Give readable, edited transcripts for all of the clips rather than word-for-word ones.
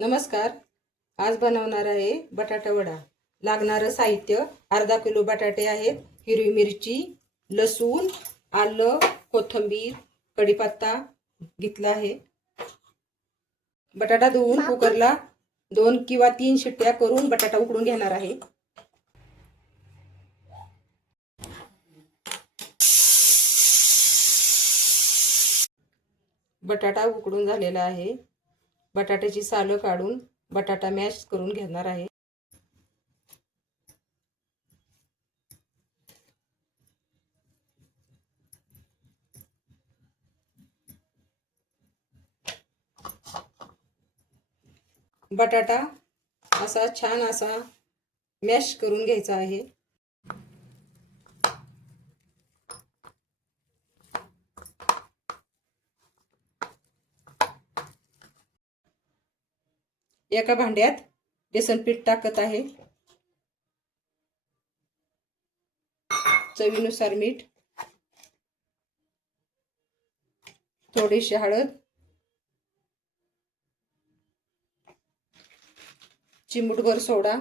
नमस्कार. आज बनवणार आहे बटाटा वडा. लागणारं साहित्य: अर्धा किलो बटाटे आहेत, हिरवी मिरची, लसूण, आलं, कोथिंबीर, कढीपत्ता घेतला आहे. बटाटा धुवून कुकरला 2 किंवा 3 शिट्ट्या करून बटाटा उकडून घेणार आहे. बटाटा उकडून झालेला आहे. बटाट्याची सालं काढून बटाटा मॅश करून घेणार आहे. बटाटा असा छान असा मॅश करून घ्यायचा आहे. एका भांड्यात बेसन पीठ टाकत आहे. चवीनुसार मीठ, थोडीशी हळद, चिमूटभर सोडा,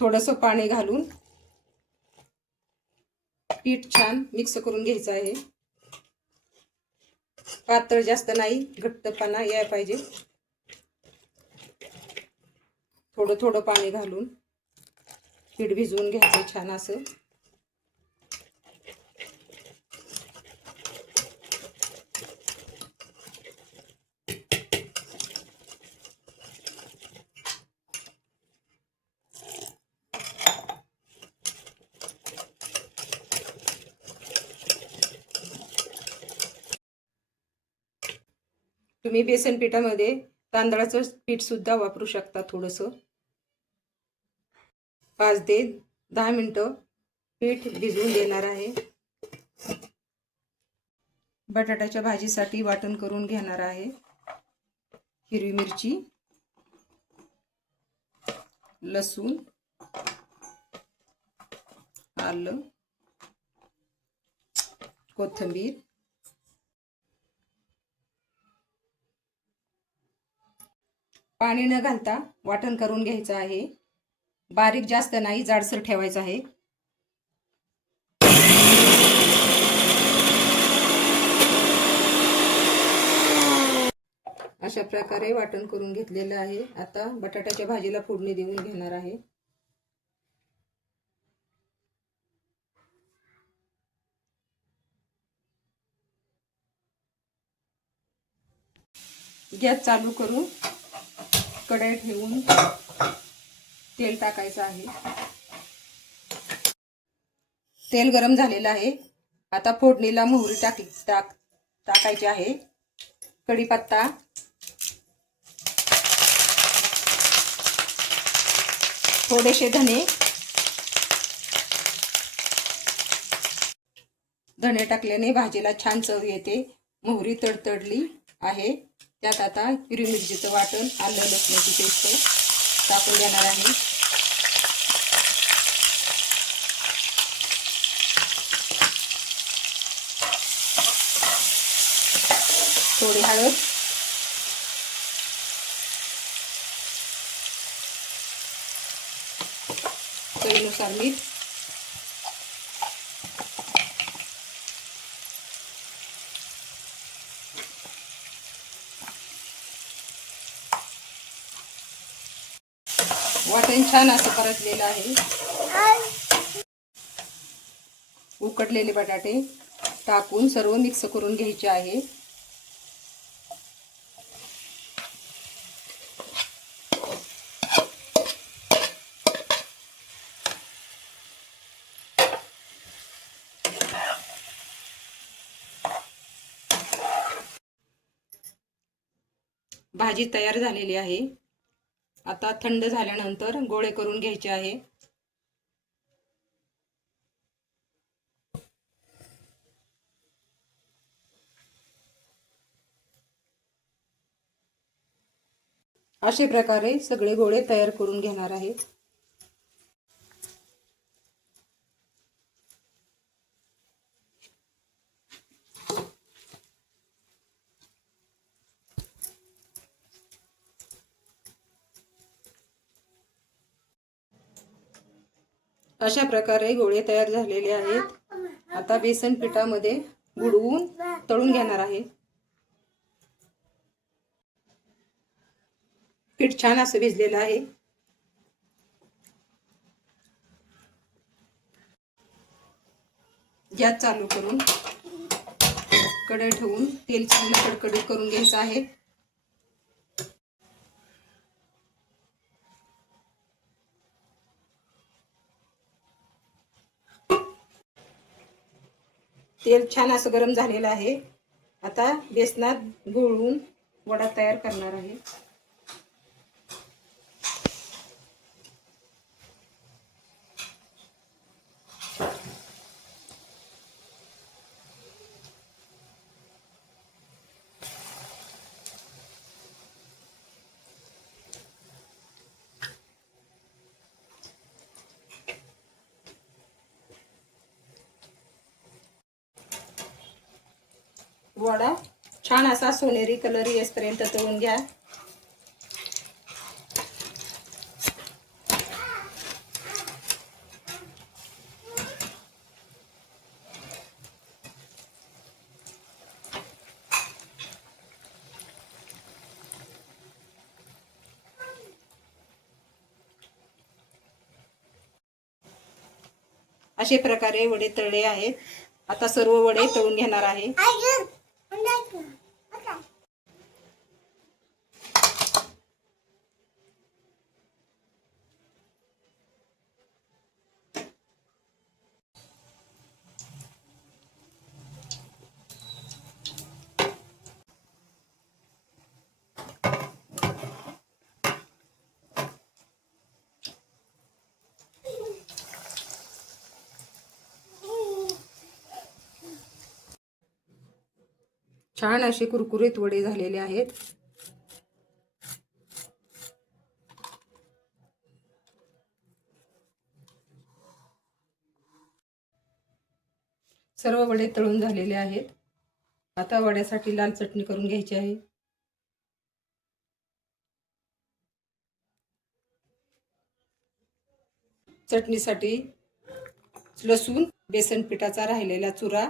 थोडंसं पाणी घालून पीठ छान मिक्स करून घ्यायचं आहे. पातळ जास्त नाही, घट्टपणा यायला पाहिजे. थोडं थोडं पाणी घालून पीठ भिजवून घ्यायचं छान असं. तुम्ही बेसन पिठामध्ये तांदळाचं पीठ सुद्धा वापरू शकता. थोडंसं 5 ते 10 मिनिटं पीठ भिजवून देणार आहे. बटाट्याच्या भाजीसाठी वाटण करून घेणार आहे. हिरवी मिरची, लसूण, आलं, कोथिंबीर, पाणी न घालता वाटण करून घ्यायचं आहे. बारीक जास्त नाही, जाडसर ठेवायचं आहे. अशा प्रकारे वाटण करून घेतलेलं आहे. आता बटाट्याच्या भाजीला फोडणी देऊन घेणार आहे. गॅस चालू करून कढई ठेवून तेल टाकायचं आहे. तेल गरम झालेलं आहे. आता फोडणीला मोहरी टाकायची आहे. कढीपत्ता, थोडेसे धने टाकल्याने भाजीला छान चव येते. मोहरी तडतडली आहे. त्यात आता हिरवी मिरचीचं वाटण, आलं लसणाची पेस्ट टाकून देणार आहे. थोडी हळद, चवीनुसार मीठ, वाटण छान असं परतलेलं आहे. उकडलेले बटाटे टाकून सर्व मिक्स करून घ्यायचे आहे. भाजी तयार झालेली आहे. आता थंड झाल्यानंतर गोळे करून घ्यायचे आहे. अशा प्रकारे सगळे गोळे तयार करून घेणार आहे. अशा प्रकारे गोळे तयार झालेले आहेत। आता बेसन पिठामध्ये बुडवून तळून घेणार आहे। पीठ छान असं भिजलेलं आहे। गॅस चालू करून कढई ठेवून तेल चांगलं कडकडीत करून घ्यायचं आहे। तेल छान असं गरम झालेलं आहे। आता बेसनात घोळवून वडा तयार करणार आहे। वडा छान असा सोनेरी कलर येईपर्यंत तळून घ्या। अशा प्रकारे वडे तळले आहेत। आता सर्व वडे तळून घेणार आहे। छान असे कुरकुरीत वडे झालेले आहेत। सर्व वडे तळून झालेले आहेत। आता वड्यासाठी लाल चटणी करून घ्यायची आहे। चटणीसाठी लसूण, बेसन पिठाचा राहिलेला चुरा,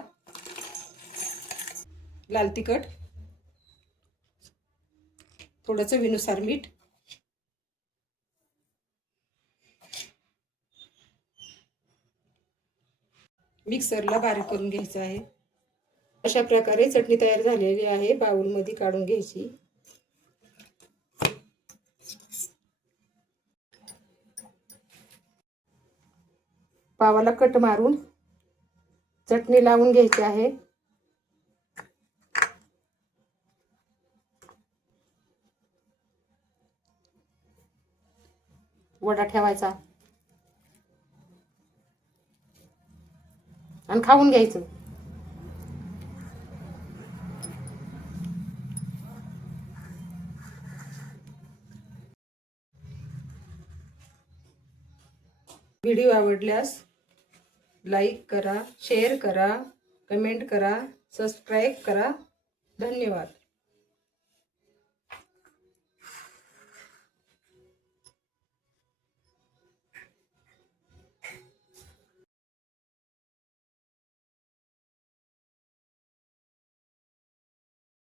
लाल तिखट, थोडं चवीनुसार मीठ, मिक्सरला बारीक करून घ्यायचं आहे। अशा प्रकारे चटणी तयार झालेली आहे। बाउलमध्ये काढून घ्यायची। पावाला कट मारून चटणी लावून घ्यायची आहे। वडा ठेवायचा आणि खाऊन घ्यायचं। व्हिडिओ आवडल्यास लाईक करा, शेअर करा, कमेंट करा, सबस्क्राईब करा। धन्यवाद।